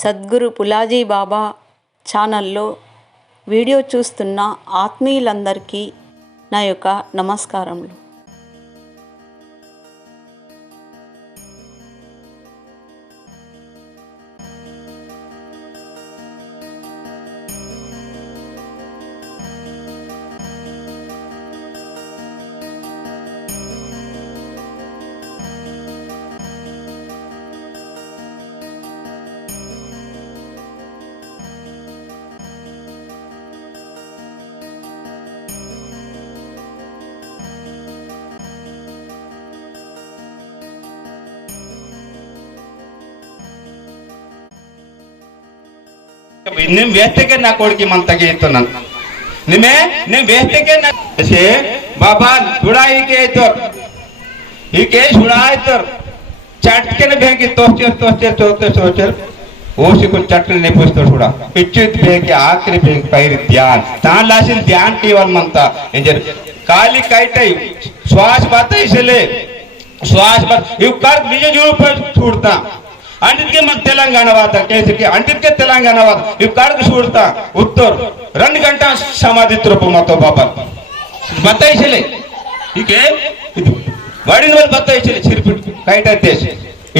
సద్గురు పులాజీ బాబా ఛానల్లో వీడియో చూస్తున్న ఆత్మీయులందరికీ నా యొక్క నమస్కారములు. నేను వేస్తేకే నా కొడుకు మన తగ్గిస్తున్నాను నేను వేస్తేకే से बाबा छुड़ाई के तो इके छुड़ाए तो चटके ने भेंगे तोस्टर ओसी को चटके ने पूछतो छुड़ा इच्छित भेंगे आखिरी भेंग पैर ध्यान तान लासिन ध्यान केवल मनता इंजर काली काइटे श्वास बात इसले श्वास बात यू कर निज जरूर पर छूटता अंटिके मग तेलंगाना वाता कैसे कि अंटिके तेलंगाना वाता यू कर छूटता उत्तर 2 घंटा समाधि रूप मतो बाबा बताइले इके ಇದು ವಾಡಿನ ಮೇಲೆ बताइले ಚಿರ್ಪಿಟ್ ಕೈಟ ದೇಶ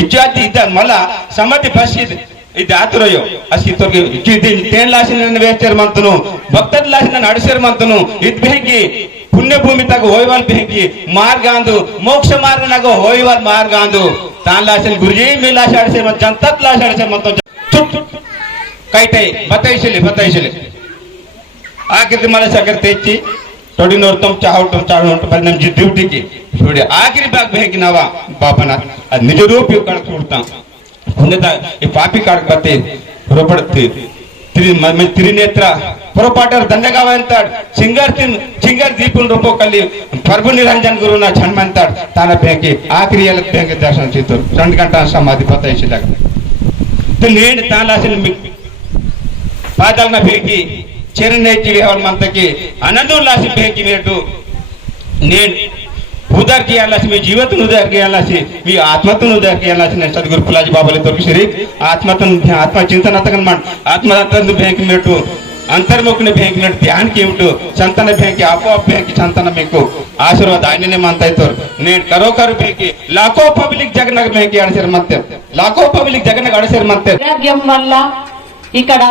ಇಚ್ಚಾತಿ ಇದ ಮಲ ಸಮಾಧಿ ಫಸಿದ ಇದು ಆತರಯೋ ಅಸಿ ತೋರ್ಗೆ ಇಚ್ಚಿದಿ ತೇನ್ ಲಾಸಿನ ವೇಚರ್ ಮಂತನು ಭಕ್ತದ ಲಾಸಿನ ನಡೆಸರ್ ಮಂತನು ಇದ್ ಬೇಕಿ ಪುಣ್ಯ ಭೂಮಿ ತಗ ಹೋಯ್ವಾಲ್ ಬೇಕಿ ಮಾರ್ಗಾಂದು ಮೋಕ್ಷ ಮಾರ್ಗನಾಗ ಹೋಯ್ವಾಲ್ ಮಾರ್ಗಾಂದು ತಾನ್ ಲಾಸಿನ ಗುರುಜಿ ಮೇಲ ಶಾಡಸರ್ ಮಂತ ಜನತತ್ ಲಾಸಾಡಸರ್ ಮಂತ ಚುಪ್ ಕೈಟೈ बताइले आखिर मला सगर तेची थोड़ी नोर तुम चाहो पर नम जी ड्यूटी की छोड़े आखिरी भाग भेंग नवा बापना निज रूप यू कर छोड़ता उन्हें ये पापी काट बते रोपड़ते त्रिनेत्र पुरपाटर ದಂಡಗಾವಂತಾಡ್ ಸಿಂಗರ್ ದೀಪುನ್ ರೂಪೋ ಕಲ್ಲಿ ಪ್ರಭು ನಿರಂಜನ್ ಗುರುನ ಛನ್ಮಂತಾಡ್ ತಾನ ಬೇಕಿ ಆಖರಿ ಎಲ್ಲ ಬೇಂಗ ದರ್ಶನ ಚಿತ್ತು 2 ಗಂಟಾ ಸಮಾಧಿ बताइसिದಾಗ तो ನೇಣ ತಾಲಾಸಿನ ಪಾದಲ್ನ ಬೇಕಿ चेरनेची वेहल म्हणता की आनंदोल्लासी भेकी मेटू नेन उदार कियालासी मी जीवातून उदार कियालासी मी आत्मातून उदार कियालासी ने सद्गुरु पुलाजी बाबाले तोरकी श्री आत्मातून आत्मा चिंतनातकन मान आत्मातून भेकी मेटू अंतर्मुखने भेकी मेट ध्यान केवटू संतान भेकी आपोआप भेकी संतान मेको आशीर्वाद ఆయననే మాంతాయితోర్ నేను కరోకరు भेकी लाखो पब्लिक జగనగ भेकी అడసర్ మత్తే लाखो पब्लिक జగనగ అడసర్ మత్తే వైరాగ్యం వల్ల ఇక్కడ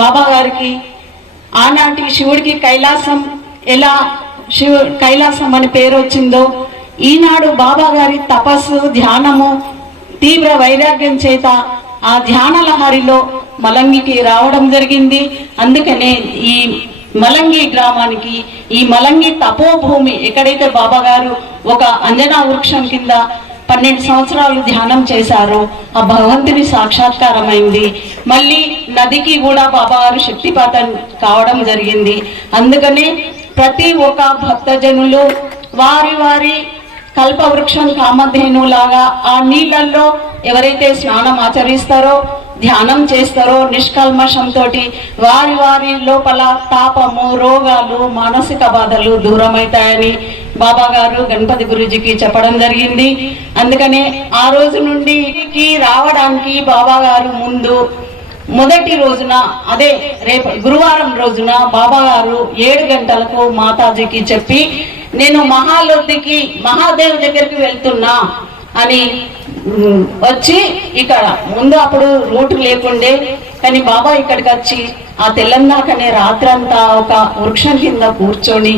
బాబా గారికి ఆనాటి శివుడికి కైలాసం ఎలా కైలాసం అని పేరు వచ్చిందో ఈనాడు బాబా గారి తపస్సు ధ్యానము తీవ్ర వైరాగ్యం చేత ఆ ధ్యాన లహరిలో మలంగికి రావడం జరిగింది. అందుకనే ఈ మలంగి గ్రామానికి ఈ మలంగి తపోభూమి ఎక్కడైతే బాబా గారు ఒక అంజనా వృక్షం కింద 12 సంవత్సరాలు ధ్యానం చేశారు ఆ భగవంతుని సాక్షాత్కారమైంది. మళ్ళీ నదికి కూడా బాబా గారు శక్తిపాతం కావడం జరిగింది. అందుకనే ప్రతి ఒక్క భక్తజనులు వారి వారి కల్పవృక్షం కామధేను లాగా ఆ నీళ్ళల్లో ఎవరైతే స్నానం ఆచరిస్తారో ధ్యానం చేస్తారో నిష్కల్మషంతో వారి వారి లోపల తాపము రోగాలు మానసిక బాధలు దూరమవుతాయని బాబా గారు గణపతి గురుజీకి చెప్పడం జరిగింది. అందుకనే ఆ రోజు నుండి రావడానికి బాబా గారు ముందు మొదటి రోజున అదే రేపు గురువారం రోజున బాబా గారు 7 గంటలకు మాతాజీకి చెప్పి నేను మహాలోతికి మహాదేవ్ దగ్గరికి వెళ్తున్నా అని వచ్చి ఇక్కడ ముందు అప్పుడు రూట్ లేకుండే కానీ బాబా ఇక్కడికి వచ్చి ఆ తెలంగాణకనే రాత్రంతా ఒక వృక్షం కింద కూర్చొని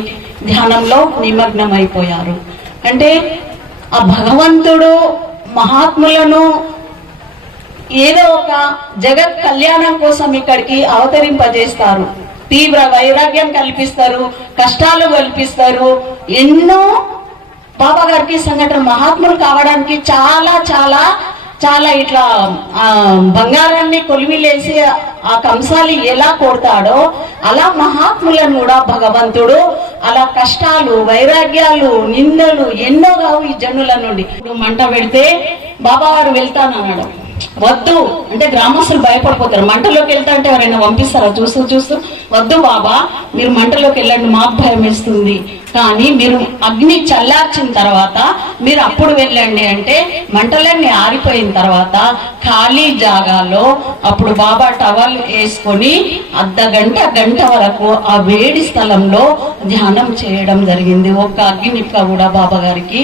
ధ్యానంలో నిమగ్నం అయిపోయారు. అంటే ఆ భగవంతుడు మహాత్ములను ఏదో ఒక జగత్ కళ్యాణం కోసం ఇక్కడికి అవతరింపజేస్తారు. తీవ్ర వైరాగ్యం కల్పిస్తారు, కష్టాలు కల్పిస్తారు. ఎన్నో బాబా గారికి సంఘటన మహాత్ములు కావడానికి చాలా చాలా చాలా ఇట్లా బంగారాన్ని కొలిమిలేసి ఆ కంసాలి ఎలా కొడతాడో అలా మహాత్ములను కూడా భగవంతుడు అలా కష్టాలు వైరాగ్యాలు నిందలు ఎన్నో కావు ఈ జనుల నుండి. మంట పెడితే బాబా గారు వెళ్తానన్నాడు. వద్దు అంటే గ్రామస్తులు భయపడిపోతారు. మంటలోకి వెళ్తా అంటే ఎవరైనా పంపిస్తారా? చూస్తూ వద్దు బాబా మీరు మంటలోకి వెళ్ళండి మాకు భయం వేస్తుంది కానీ మీరు అగ్ని చల్లార్చిన తర్వాత మీరు అప్పుడు వెళ్ళండి అంటే మంటలన్నీ ఆరిపోయిన తర్వాత ఖాళీ జాగాలో అప్పుడు బాబా టవల్ వేసుకొని గంట వరకు ఆ వేడి స్థలంలో ధ్యానం చేయడం జరిగింది. ఒక్క అగ్నిక్క కూడా బాబా గారికి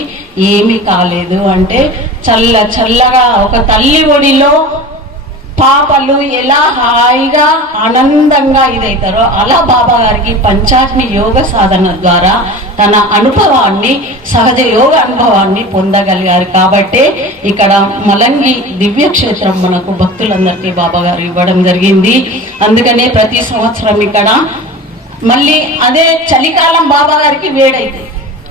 ఏమీ కాలేదు. అంటే చల్లగా ఒక తల్లి ఒడిలో పాపలు ఎలా హాయిగా ఆనందంగా ఇదైతారో అలా బాబా గారికి పంచాగ్ని యోగ సాధన ద్వారా తన అనుభవాన్ని, సహజ యోగ అనుభవాన్ని పొందగలిగారు. కాబట్టే ఇక్కడ మలంగి దివ్యక్షేత్రం మనకు భక్తులందరికీ బాబా గారు ఇవ్వడం జరిగింది. అందుకనే ప్రతి సంవత్సరం ఇక్కడ మళ్ళీ అదే చలికాలం బాబా గారికి వేడైతే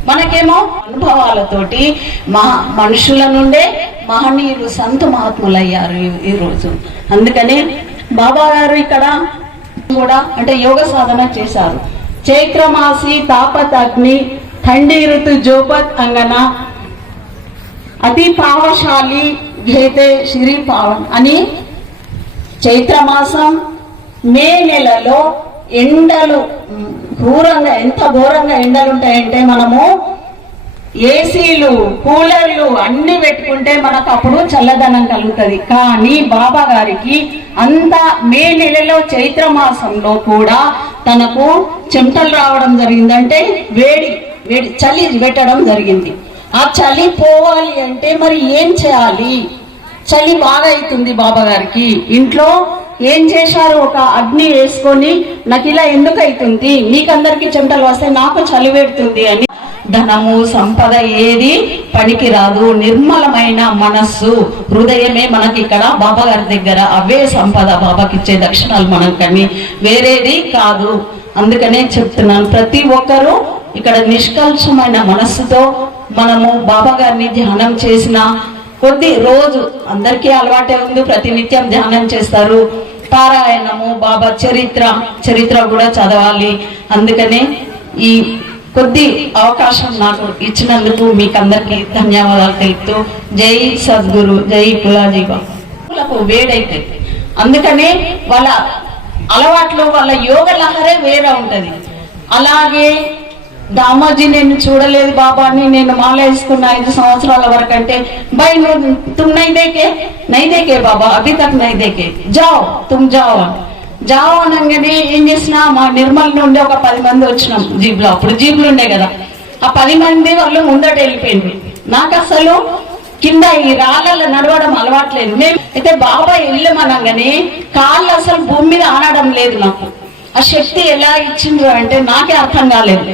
మనకేమో అనుభవాలతోటి మనుషుల నుండే మహనీయులు సంత మహాత్ములయ్యారు ఈ రోజు. అందుకనే బాబా గారు ఇక్కడ కూడా అంటే యోగ సాధన చేశారు. చైత్రమాసి తాపత్ అగ్ని ఠండీ ఋతు జోపత్ అంగన అతి పావశాలి ఘేతే శ్రీ పావన్ అని చైత్రమాసం మే నెలలో ఎండలు ఘోరంగా, ఎంత ఘోరంగా ఎండలు ఉంటాయంటే మనము ఏసీలు కూలర్లు అన్ని పెట్టుకుంటే మనకు అప్పుడు చల్లదనం కలుగుతుంది. కానీ బాబా గారికి అంత మే నెలలో చైత్ర మాసంలో కూడా తనకు చెమటలు రావడం జరిగింది. అంటే వేడి చలి పెట్టడం జరిగింది. ఆ చలి పోవాలి అంటే మరి ఏం చేయాలి? చలి బాగా అవుతుంది బాబా గారికి. ఇంట్లో ఏం చేశారు? ఒక అగ్ని వేసుకొని నాకు ఇలా ఎందుకు అవుతుంది, మీకందరికి చెమటలు వస్తే నాకు చలి పెడుతుంది అని. ధనము సంపద ఏది పనికి రాదు, నిర్మలమైన మనస్సు హృదయమే మనకి ఇక్కడ బాబా గారి దగ్గర అవే సంపద. బాబాకి ఇచ్చే దక్షిణాలు మనం కానీ వేరేది కాదు. అందుకనే చెప్తున్నాను, ప్రతి ఒక్కరూ ఇక్కడ నిష్కల్షమైన మనస్సుతో మనము బాబా గారిని ధ్యానం చేసిన కొద్ది రోజు అందరికీ అలవాటే ఉంది, ప్రతినిత్యం ధ్యానం చేస్తారు. పారాయణము, బాబా చరిత్ర కూడా చదవాలి. అందుకనే ఈ కొద్ది అవకాశం నాకు ఇచ్చినందుకు మీకు అందరికి ధన్యవాదాలు తెలుపుతూ జై సద్గురు, జై పులాజీ బాబా. వేడైతే అందుకనే వాళ్ళ అలవాట్లు, వాళ్ళ యోగ లహరే వేరే ఉంటది. అలాగే దామాజీ నేను చూడలేదు బాబా అని నేను మాల వేసుకున్న 5 సంవత్సరాల వరకు అంటే బై తుమ్ నై దేకే బాబా అభి తక్ నై దేకే జాओ తుమ్ జాओ అనగానే ఏం చేసినా మా నిర్మల్ నుండి ఒక 10 మంది వచ్చినాం జీబ్ లో. అప్పుడు జీబ్లు ఉండే కదా, ఆ 10 మంది వాళ్ళు ముందట వెళ్ళిపోయిండ్రు. నాకు అసలు కింద ఈ రాళ్ళ నడవడం అలవాట్లేదు. మేము అయితే బాబా వెళ్ళమనగానే కాళ్ళు అసలు భూమి మీద ఆనడం లేదు. నాకు ఆ శక్తి ఎలా ఇచ్చిండ్రు అంటే నాకే అర్థం కాలేదు.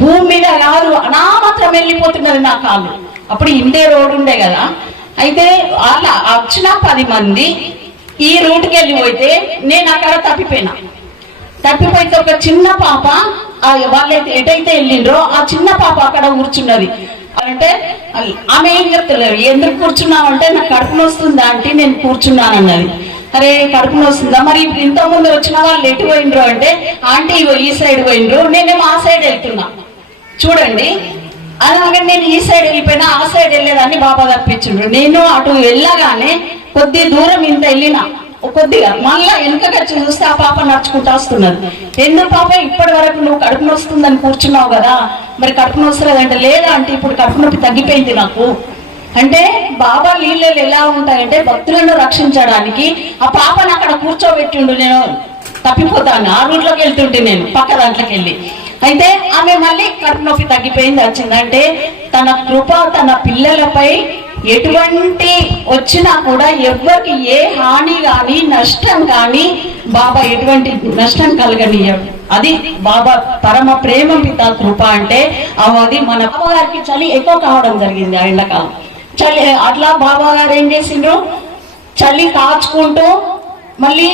భూమి మీద కాదు, అనామాత్రం వెళ్ళిపోతున్నది నా కాళ్ళు. అప్పుడు ఇందే రోడ్డు ఉండే కదా. అయితే వాళ్ళ వచ్చిన 10 మంది ఈ రూట్కి వెళ్ళిపోతే నేను అక్కడ తప్పిపోయితే ఒక చిన్న పాప, వాళ్ళైతే ఎటైతే వెళ్ళిండ్రో ఆ చిన్న పాప అక్కడ కూర్చున్నది. అంటే ఆమె ఏం చెప్తలేదు, ఎందుకు కూర్చున్నావు అంటే నాకు కడుపు నొస్తుందా అంటే నేను కూర్చున్నానన్నది. అరే కడుపు నొస్తుందా, మరి ఇంతకుముందు వచ్చిన వాళ్ళు ఎటు పోయినరు అంటే ఆంటీ ఈ సైడ్ పోయినరు, నేనేమో ఆ సైడ్ వెళ్తున్నా. చూడండి, అలాగే నేను ఈ సైడ్ వెళ్ళిపోయినా ఆ సైడ్ వెళ్ళేదాన్ని బాబా తప్పించిండ్రు. నేను అటు వెళ్ళగానే కొద్ది దూరం ఇంత వెళ్ళినా కొద్దిగా మళ్ళా వెనుకగా చూస్తే ఆ పాప నడుచుకుంటూ వస్తున్నది. ఎందుకు పాప ఇప్పటి వరకు నువ్వు కడుపు నొస్తుందని కూర్చున్నావు కదా, మరి కడుపు నొస్తుంది అంటే లేదా అంటే ఇప్పుడు కడుపు నొప్పి తగ్గిపోయింది నాకు అంటే. బాబా లీలలు ఎలా ఉంటాయంటే భక్తులను రక్షించడానికి ఆ పాపను అక్కడ కూర్చోబెట్టిండు. నేను తప్పిపోతాను, ఆ రూట్లోకి వెళ్తుంటే నేను పక్క దాంట్లోకి వెళ్ళి అయితే ఆమె మళ్ళీ కడుపు నొప్పి తగ్గిపోయింది వచ్చిందంటే తన కృప తన పిల్లలపై ఎటువంటి వచ్చినా కూడా ఎవరికి ఏ హాని కానీ నష్టం కానీ బాబా ఎటువంటి నష్టం కలగనియడు. అది బాబా పరమ ప్రేమ పిత కృప అంటే అది మన బాబా గారికి చలి ఎక్కువ కావడం జరిగింది ఆ ఎండాకాలం. చలి అట్లా బాబా గారు ఏం చేసిండ్రు, చలి కాచుకుంటూ మళ్ళీ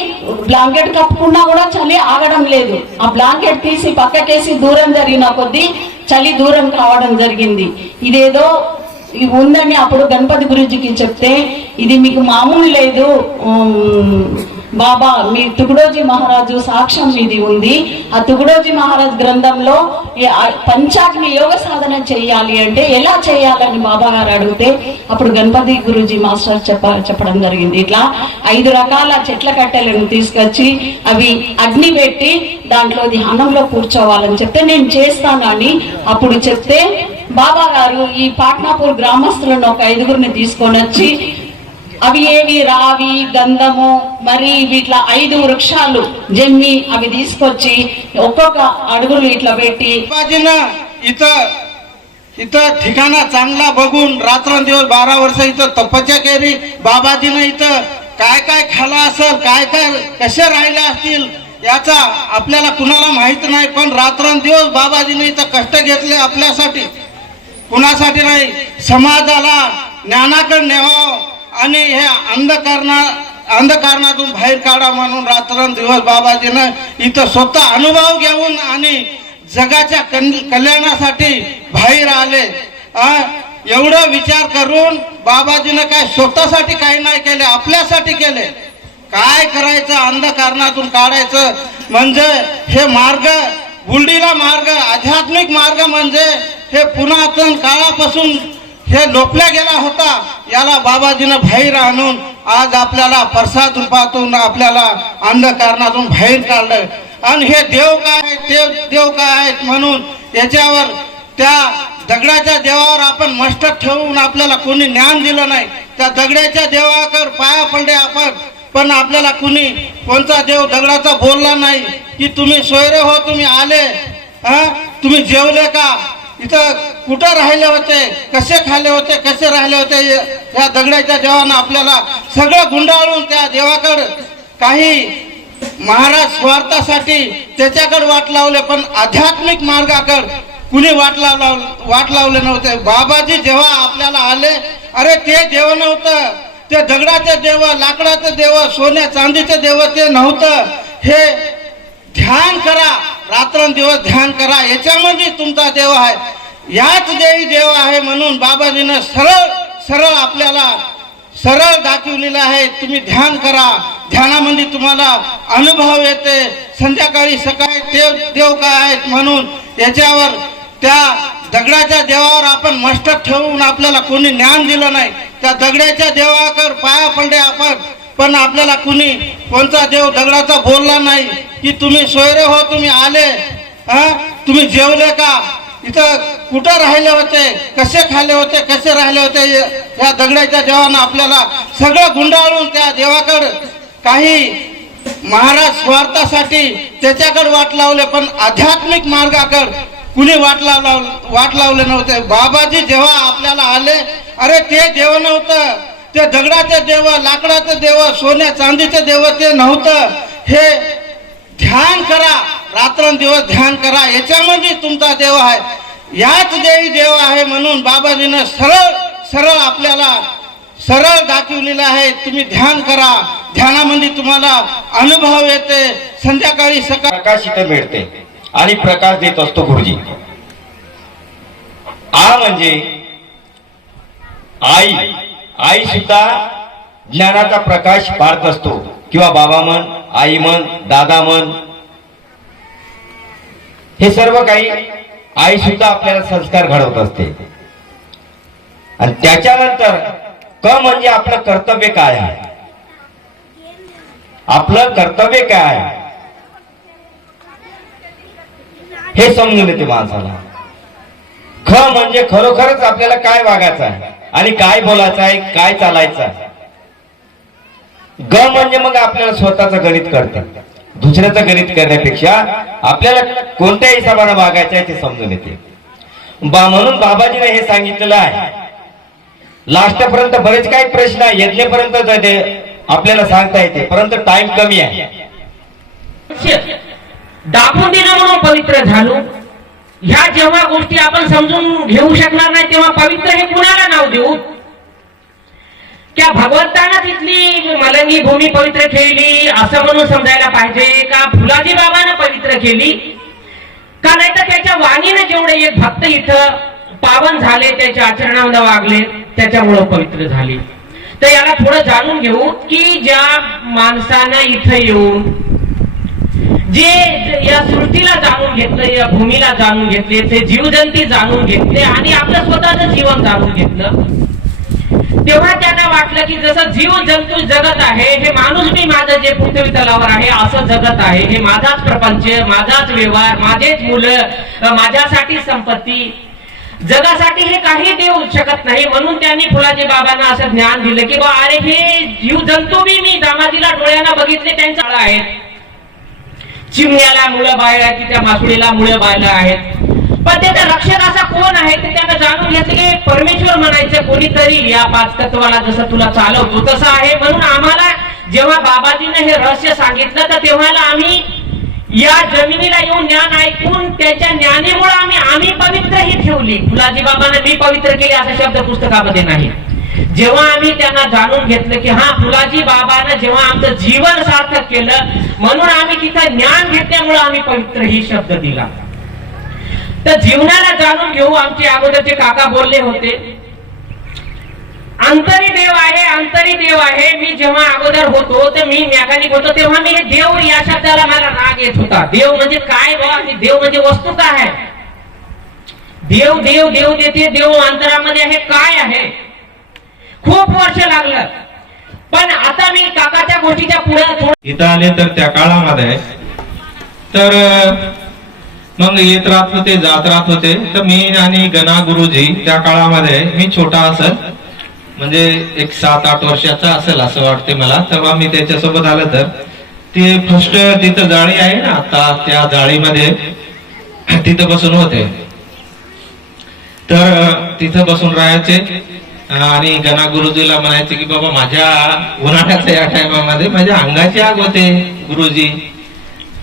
బ్లాంకెట్ కప్పుకున్నా కూడా చలి ఆగడం లేదు. ఆ బ్లాంకెట్ తీసి పక్కకేసి దూరం జరిగిన కొద్దీ చలి దూరం కావడం జరిగింది. ఇదేదో ఉందని అప్పుడు గణపతి గురుజీకి చెప్తే ఇది మీకు మామూలు లేదు, బాబా మీ తుగడోజీ మహారాజు సాక్ష్యం మీది ఉంది. ఆ తుగడోజీ మహారాజ్ గ్రంథంలో పంచాగ్ని యోగ సాధన చేయాలి అంటే ఎలా చేయాలని బాబా గారు అడిగితే అప్పుడు గణపతి గురూజీ మాస్టర్ చెప్పడం జరిగింది. ఇట్లా 5 రకాల చెట్ల కట్టెలను తీసుకొచ్చి అవి అగ్ని పెట్టి దాంట్లో ధ్యానంలో కూర్చోవాలని చెప్తే నేను చేస్తాను అని అప్పుడు చెప్తే బాబా గారు ఈ పాట్నాపూర్ గ్రామస్తులను ఒక 5గురిని తీసుకొని వచ్చి అవి ఏవి రావి గంధము మరి వీటిలో 5 వృక్షాలు జమ్మి అవి తీసుకొచ్చి ఒక్కొక్క అడుగులు ఇట్లా పెట్టి इथं ठिकाणा चांगला बघून रात्रंदिवस 12 वर्ष इथं तपस्या केली. बाबाजीनं इथं काय काय खाला असेल, काय काय कसे राहिले असतील याचा आपल्याला कुणाला माहित नाही. पण रात्रंदिवस बाबाजीने इथं कष्ट घेतले आपल्यासाठी, कुणासाठी नाही, समाजाला ज्ञानाकडे न्यावं आणि हे अंधकारणातून बाहेर काढा म्हणून रात्रंदिवस बाबाजीनं इथं स्वतः अनुभव घेऊन आणि जगाच्या कल्याणासाठी बाहेर आले. एवढं विचार करून बाबाजीनं काय स्वतःसाठी काही नाही केले, आपल्यासाठी केले. काय करायचं, अंधकारणातून काढायचं म्हणजे हे मार्ग, बुलढीला मार्ग, आध्यात्मिक मार्ग म्हणजे हे पुरातन काळापासून हे लोपल्या गेला होता. याला बाबाजीनं बाहेर आणून आज आपल्याला प्रसाद रूपातून आपल्याला अंधकारणातून बाहेर काढलं. आणि हे देव काय आहेत, देव काय आहेत म्हणून याच्यावर त्या दगडाच्या देवावर आपण मस्तक ठेवून आपल्याला कोणी ज्ञान दिलं नाही. त्या दगडाच्या देवावर पाया पडले आपण, पण आपल्याला कुणी कोणता देव दगडाचा बोलला नाही की तुम्ही सोयरे हो, तुम्ही आले, तुम्ही जेवले का, इथं कुठं राहिले होते, कसे खाल्ले होते, कसे राहिले होते. या दगडाच्या देवानं आपल्याला सगळं गुंडाळून त्या देवाकडे काही महाराज स्वार्थासाठी त्याच्याकडे वाट लावले, पण आध्यात्मिक मार्गाकडे कुणी वाट लावले नव्हते. बाबाजी जेव्हा आपल्याला आले, अरे ते देव नव्हतं, ते दगडाचे देव, लाकडाचे देव, सोन्या चांदीचे देव ते नव्हतं. हे ध्यान करा, रात्रंदिवस ध्यान करा, याच्यामध्ये तुमचा देव आहे, याच देवी देव आहे म्हणून बाबाजीनं सरळ आपल्याला सरळ दाखवलेलं आहे. तुम्ही ध्यान करा, ध्यानामध्ये तुम्हाला अनुभव येते. संध्याकाळी सकाळी देव काय आहेत म्हणून याच्यावर त्या दगडाच्या देवावर आपण मस्तक ठेवून आपल्याला कोणी ज्ञान दिलं नाही. त्या दगडाच्या देवावर पाया पडले आपण, पण आपल्याला कुणी कोणता देव दगडाचा बोलला नाही की तुम्ही सोयरे हो, तुम्ही आले, तुम्ही जेवले का, इथं कुठं राहिले होते, कसे खाल्ले होते, कसे राहिले होते. या दगडाच्या देवानं आपल्याला सगळं गुंडाळून त्या देवाकडे काही महाराज स्वार्थासाठी त्याच्याकडे वाट लावले, पण आध्यात्मिक मार्गाकडे कुणी वाट लावले नव्हते. बाबाजी जेव्हा आपल्याला आले, अरे ते देव नव्हतं, ते दगडाचे देव, लाकडाचे देव, सोन्या चांदीचे देव ते नव्हतं. हे ध्यान करा, रात्रंदिवस ध्यान करा, याच्यामध्ये तुमचा देव आहे, याच देवी देव आहे म्हणून बाबाजीनं सरळ आपल्याला सरळ दाखवलेलं आहे. तुम्ही ध्यान करा, ध्यानामध्ये तुम्हाला अनुभव येते. संध्याकाळी सकाळी प्रकाश इथं मिळते आणि प्रकाश देत असतो गुरुजी. म्हणजे आई सुद्धा ज्ञानाचा प्रकाश पाडत असतो, किंवा बाबा म्हण, आई म्हण, दादा म्हण, हे सर्व काही आई सुद्धा आपल्याला संस्कार घडवत असते. आणि त्याच्यानंतर म्हणजे आपलं कर्तव्य काय आहे, आपलं कर्तव्य काय आहे हे समजून येते माणसाला. म्हणजे खरोखरच आपल्याला काय वागायचं आहे आणि काय बोलायचं आहे, काय चालायचं आहे. म्हणजे मग आपल्याला स्वतःचं गणित करते, दुसऱ्याचं गणित करण्यापेक्षा आपल्याला कोणत्या हिशोबाने वागायचं आहे ते समजून येते. म्हणून बाबाजीने हे सांगितलेलं आहे. लास्ट पर्यंत बरेच काही प्रश्न आहे, यज्ञपर्यंत आपल्याला सांगता येते, परंतु टाइम कमी आहे. दाखवून देणं म्हणून पवित्र झालो. ह्या जेव्हा गोष्टी आपण समजून घेऊ शकणार नाही तेव्हा पवित्र हे कुणाला नाव देऊ. क्या भगवंतानं तिथली मलंगी भूमी पवित्र केली असं म्हणून समजायला पाहिजे का फुलाजी बाबानं पवित्र केली का, नाही तर त्याच्या वाणीने जेवढे एक भक्त इथं पावन झाले, त्याच्या आचरणामध्ये वागले, त्याच्यामुळे पवित्र झाले. तर याला थोडं जाणून घेऊ की ज्या माणसानं इथं येऊन जे या सृष्टीला जाणून घेतलं, या भूमीला जाणून घेतले, ते जीवजंती जाणून घेतले आणि आपलं स्वतःचं जीवन जाणून घेतलं, तेव्हा त्यांना वाटलं की जसं जीव जंतू जगत आहे, हे माणूस मी माझं जे पृथ्वी तलावर आहे असं जगत आहे, हे माझाच प्रपंच, माझाच व्यवहार, माझेच मुलं, माझ्यासाठी संपत्ती, जगासाठी हे काही देऊ शकत नाही. म्हणून त्यांनी फुलाजी बाबांना असं ज्ञान दिलं की बा अरे हे जीव जंतू मी दामाजीला डोळ्यानं बघितले, त्यांच्या काळ आहेत, चिमण्याला मुलं बाळ आहेत, त्या मासुळीला मुलं बाळ आहेत, पण त्याचा रक्षक असा कोण आहे ते त्यांना जाणून घेतले की परमेश्वर म्हणायचं कोणीतरी या पाच तत्वाला जसं तुला चालवतो तसं आहे. म्हणून आम्हाला जेव्हा बाबाजीने हे रहस्य सांगितलं तर तेव्हा आम्ही या जमिनीला येऊन ज्ञान ऐकून त्याच्या ज्ञानेमुळे आम्ही पवित्रही ठेवली. फुलाजी बाबांना मी पवित्र केले असा शब्द पुस्तकामध्ये नाही. जेव्हा आम्ही त्यांना जाणून घेतलं की हा फुलाजी बाबांना जेव्हा आमचं जीवन सार्थक केलं म्हणून आम्ही तिथं ज्ञान घेतल्यामुळे आम्ही पवित्र ही शब्द दिला. तर जीवनाला जाणून घेऊ. आमचे अगोदरचे काका बोलले होते अंतरी देव आहे, अंतरी देव आहे. मी जेव्हा अगोदर होतो तर मी मेकॅनिक होतो तेव्हा मी देव या शब्दाला मला राग येत होता. देव म्हणजे काय बा, देव म्हणजे वस्तू काय आहे, देव देव देव देते, देव अंतरामध्ये आहे काय आहे. खूप वर्ष लागलं पण आता मी काकाच्या गोष्टीच्या पुढे इथं आले तर त्या काळामध्ये तर मग येत राहत होते, जात राहत होते. तर मी आणि गणा गुरुजी त्या काळामध्ये मी छोटा असेल म्हणजे एक 7-8 वर्षाचा असेल असं वाटते मला. तेव्हा मी त्याच्यासोबत आलं तर ते फर्स्ट तिथं जाळी आहे ना आता त्या जाळीमध्ये तिथं बसून होते. तर तिथं बसून राहायचे आणि गणा गुरुजीला म्हणायचे की बाबा माझ्या उन्हाळ्याच्या या टायमामध्ये माझ्या अंगाची आग होते गुरुजी.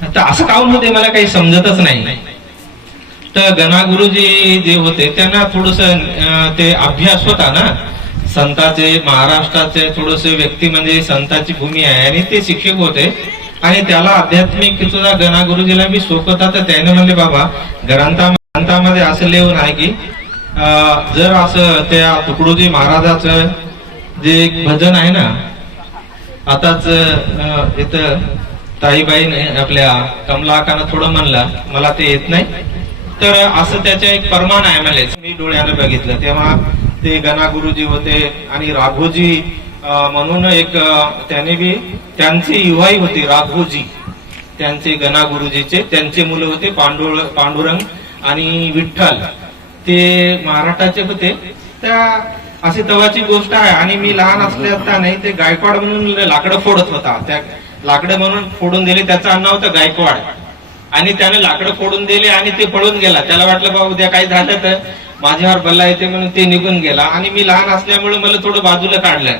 तर असं काऊन होते मला काही समजतच नाही. तर गणा गुरुजी जे होते त्यांना थोडस ते अभ्यास होता ना संतांचे, महाराष्ट्राचे थोडस व्यक्ती म्हणजे संतांची भूमी आहे आणि ते शिक्षक होते आणि त्याला आध्यात्मिक सुद्धा गणा गुरुजीला मी सोपवता. तर त्याने म्हणले बाबा ग्रंथामध्ये असं लिहून आहे की जर असं त्या तुकडोजी महाराजाचं जे एक भजन आहे ना आताच इथं ताईबाईने आपल्या कमलाकानं थोडं म्हणलं मला ते येत नाही. तर असं त्याचे एक प्रमाण आहे म्हणजे मी डोळ्यानं बघितलं तेव्हा ते गणा गुरुजी होते आणि राघोजी म्हणून एक त्याने बी त्यांची युवाई होती राघोजी, त्यांचे गणा गुरुजीचे त्यांचे मुलं होते पांडुरंग आणि विठ्ठल, ते महाराष्ट्राचे होते. त्या अशी तवाची गोष्ट आहे. आणि मी लहान असल्या नाही ते गायकवाड म्हणून लाकडं फोडत होता. त्या लाकडं म्हणून फोडून दिले, त्याचं नाव होतं गायकवाड. आणि त्याने लाकडं फोडून दिले आणि ते पळून गेला. त्याला वाटलं बाबा उद्या काही झालं तर माझ्यावर बल्ला येते म्हणून ते निघून गेला. आणि मी लहान असल्यामुळे मला थोडं बाजूला काढलं,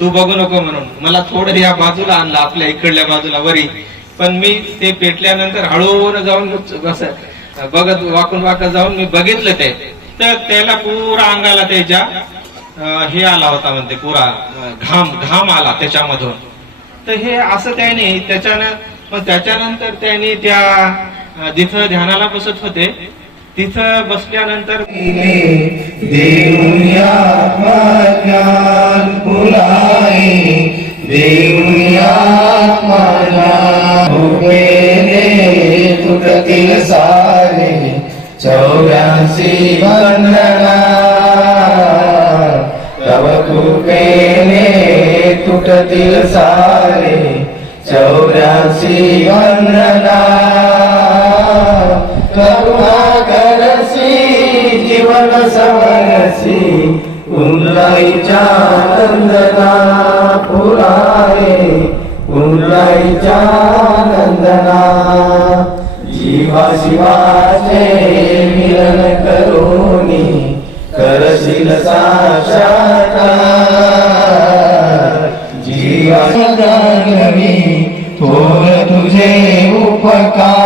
तू बघू नको म्हणून मला थोडं या बाजूला आणलं आपल्या इकडल्या बाजूला वरी. पण मी ते पेटल्यानंतर हळूहळू जाऊन बघत वाकून जाऊन मी बघितलं ते. तर त्याला पुरा अंगाला त्याच्या हे आला होता म्हणते, पुरा घाम आला त्याच्यामधून. तर हे असं त्याने त्याच्यानंतर त्याने त्या जिथं ध्यानाला बसत होते तिथं बसल्यानंतर तुटतील सारे 84 बंधना तव कृपेने तुटतील सारे 84 बंधना करुणा करसी जीवन समरसी कुंडलाईच्या नंदना फुलारे कुंडलाईच्या नंदना जीवा शिवाचे मिलन करोनी करशील साक्षात्कार जीवा थोर तुझे उपकार